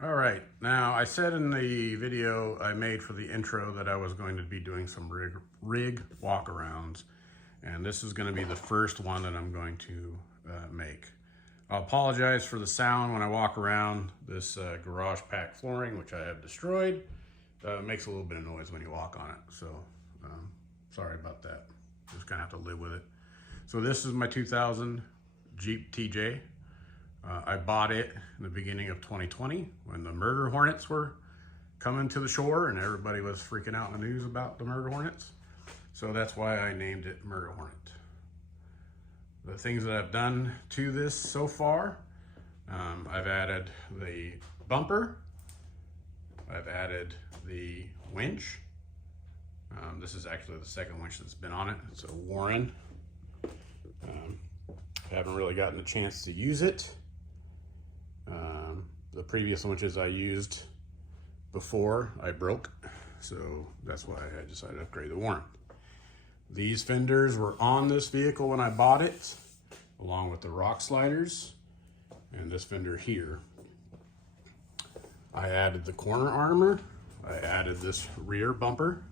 All right, now I said in the video I made for the intro that I was going to be doing some rig walkarounds, and this is going to be the first one that I'm going to make. I'll apologize for the sound when I walk around this garage pack flooring, which I have destroyed. It makes a little bit of noise when you walk on it, so sorry about that. Just kind of have to live with it. So this is my 2000 Jeep TJ. I bought it in the beginning of 2020 when the Murder Hornets were coming to the shore and everybody was freaking out in the news about the Murder Hornets. So that's why I named it Murder Hornet. The things that I've done to this so far, I've added the bumper, I've added the winch. This is actually the second winch that's been on it. It's a Warren. I haven't really gotten a chance to use it. The previous winches I used before I broke, so that's why I decided to upgrade the Warren. These fenders were on this vehicle when I bought it, along with the rock sliders and this fender here. I added the corner armor, I added this rear bumper,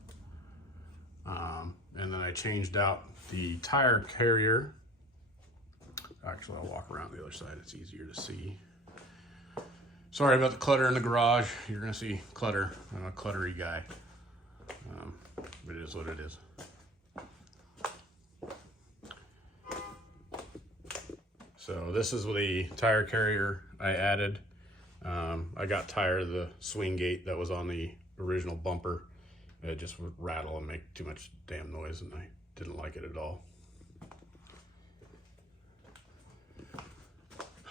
and then I changed out the tire carrier. Actually, I'll walk around the other side, it's easier to see. Sorry about the clutter in the garage. You're gonna see clutter. I'm a cluttery guy, but it is what it is. So this is the tire carrier I added. I got tired of the swing gate that was on the original bumper. It just would rattle and make too much damn noise, and I didn't like it at all.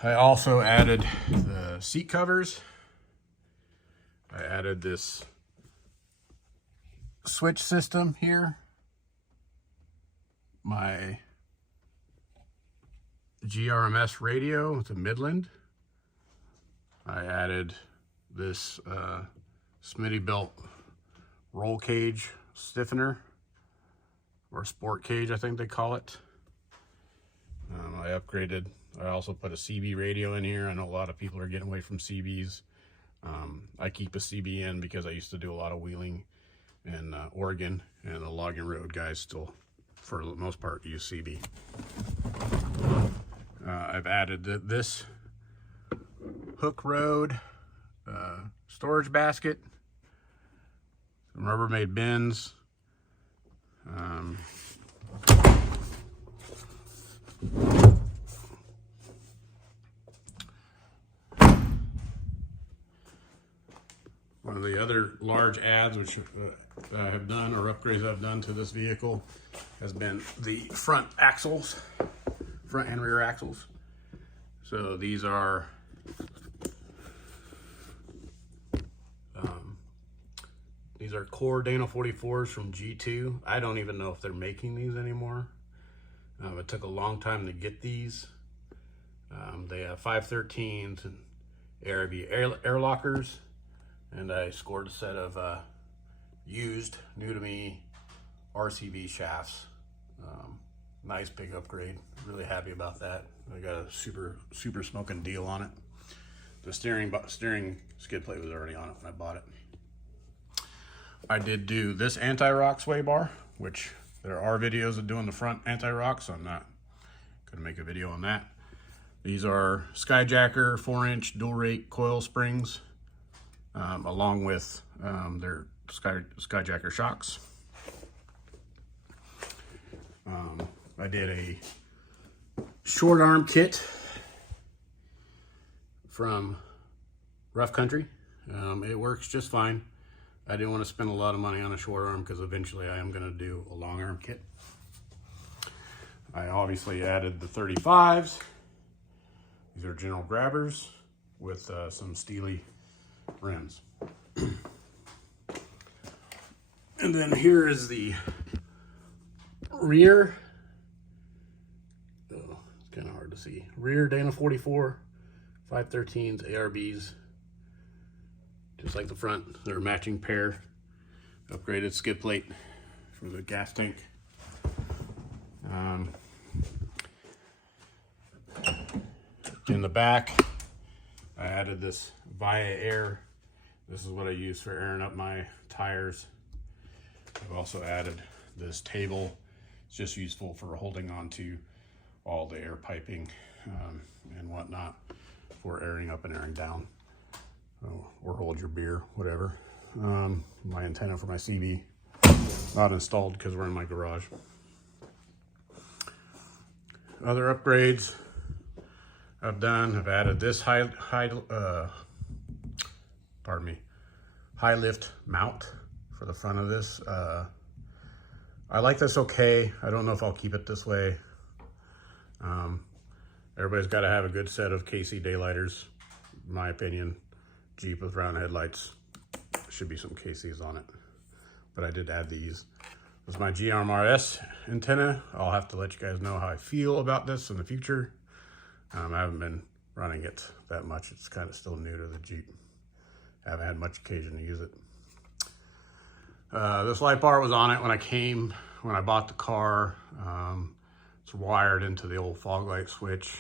I also added the seat covers. I added this switch system here. My GRMS radio, it's a Midland. I added this Smittybilt roll cage stiffener, or sport cage I think they call it. I also put a CB radio in here. I know a lot of people are getting away from CBs. I keep a CB in because I used to do a lot of wheeling in Oregon, and the logging road guys still, for the most part, use CB. I've added this hook road storage basket, some Rubbermaid bins, one of the other large adds which I have done, or upgrades I've done to this vehicle, has been the front axles, front and rear axles. So these are core Dana 44s from G2. I don't even know if they're making these anymore. It took a long time to get these. They have 513s and ARB air lockers, and I scored a set of used, new to me RCV shafts. Nice big upgrade. Really happy about that. I got a super smoking deal on it. The steering skid plate was already on it when I bought it. I did do this anti-rock sway bar, which there are videos of doing the front anti-rock, so I'm not gonna make a video on that. These are Skyjacker 4-inch dual rate coil springs, along with their Skyjacker shocks. I did a short arm kit from Rough Country. It works just fine. I didn't want to spend a lot of money on a short arm because eventually I am going to do a long arm kit. I obviously added the 35s. These are general grabbers with some steely rims. And then here is the rear. Oh, it's kind of hard to see. Rear Dana 44, 513s, ARBs. Just like the front, they're a matching pair. Upgraded skid plate for the gas tank. In the back, I I added this Via Air. This is what I use for airing up my tires. I've also added this table. It's just useful for holding on to all the air piping and whatnot for airing up and airing down. Or hold your beer, whatever. My antenna for my CV, not installed because we're in my garage. Other upgrades I've done, I've added this high lift mount for the front of this. I like this okay. I don't know if I'll keep it this way. Everybody's got to have a good set of KC daylighters, in my opinion. Jeep with round headlights, should be some KCs on it. But I did add these. This is my GRMRS antenna. I'll have to let you guys know how I feel about this in the future. I haven't been running it that much. It's kind of still new to the Jeep. I haven't had much occasion to use it. This light bar was on it when I bought the car. It's wired into the old fog light switch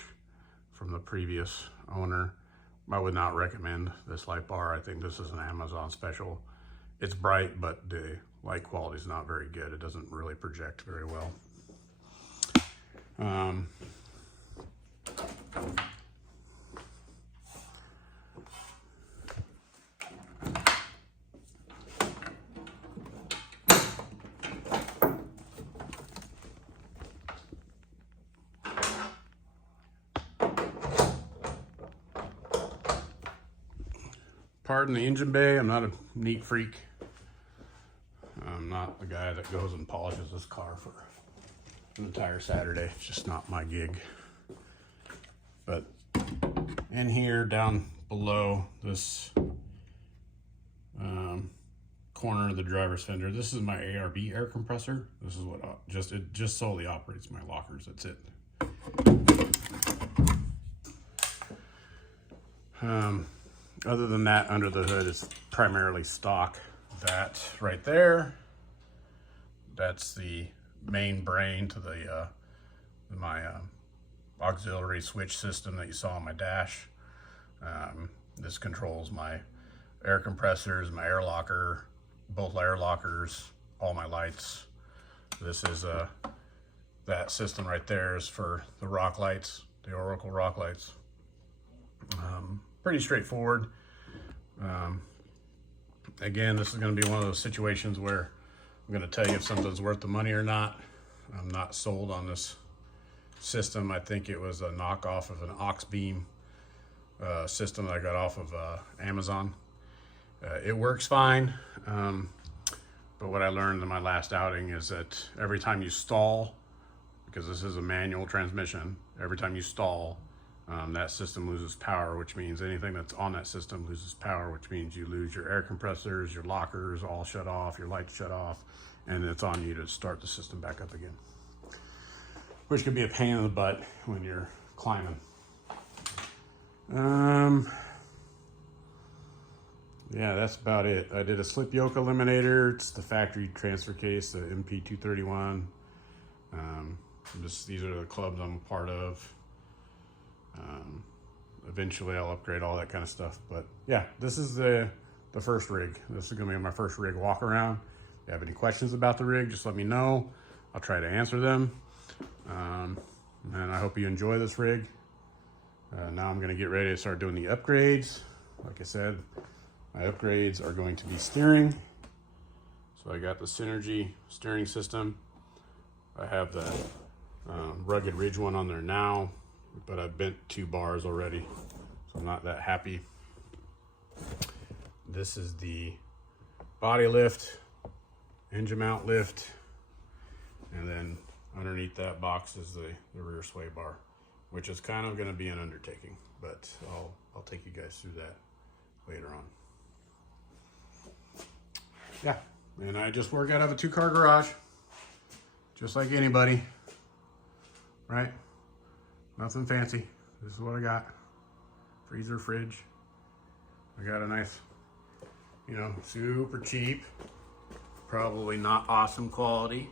from the previous owner. I would not recommend this light bar. I think this is an Amazon special. It's bright, but the light quality is not very good. It doesn't really project very well. Pardon the engine bay. I'm not a neat freak. I'm not the guy that goes and polishes this car for an entire Saturday. It's just not my gig. But in here, down below this corner of the driver's fender, this is my ARB air compressor. This is what it just solely operates my lockers. That's it. Other than that, under the hood is primarily stock. That right there, that's the main brain to the my auxiliary switch system that you saw on my dash. This controls my air compressors, my air locker, both air lockers, all my lights. This is that system right there is for the rock lights, the Oracle rock lights. Pretty straightforward. Again, this is going to be one of those situations where I'm going to tell you if something's worth the money or not. I'm not sold on this system. I think it was a knockoff of an aux beam system that I got off of Amazon. It works fine, but what I learned in my last outing is that every time you stall, because this is a manual transmission, every time you stall, that system loses power, which means anything that's on that system loses power, which means you lose your air compressors, your lockers all shut off, your lights shut off, and it's on you to start the system back up again, which can be a pain in the butt when you're climbing. Yeah, that's about it. I did a slip yoke eliminator. It's the factory transfer case, the MP231. These are the clubs I'm a part of. Eventually I'll upgrade all that kind of stuff, but yeah, this is the first rig. This is gonna be my first rig walk around. If you have any questions about the rig, just let me know. I'll try to answer them. And I hope you enjoy this rig. Now I'm gonna get ready to start doing the upgrades. Like I said, my upgrades are going to be steering. So I got the Synergy steering system. I have the Rugged Ridge one on there now, but I've bent 2 bars already, so I'm not that happy. This is the body lift, engine mount lift, and then underneath that box is the rear sway bar, which is kind of going to be an undertaking, but I'll take you guys through that later on. Yeah, and I just work out of a 2-car garage, just like anybody, right? Nothing fancy. This is what I got. Freezer, fridge. I got a nice, super cheap, probably not awesome quality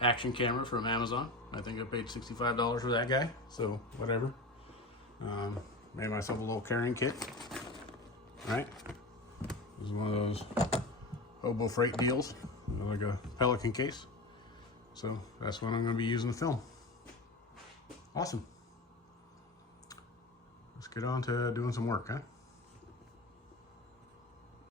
action camera from Amazon. I think I paid $65 for that guy, so whatever. Made myself a little carrying kit. Right? This is one of those Hobo Freight deals, like a Pelican case. So that's what I'm going to be using to film. Awesome. Let's get on to doing some work, huh?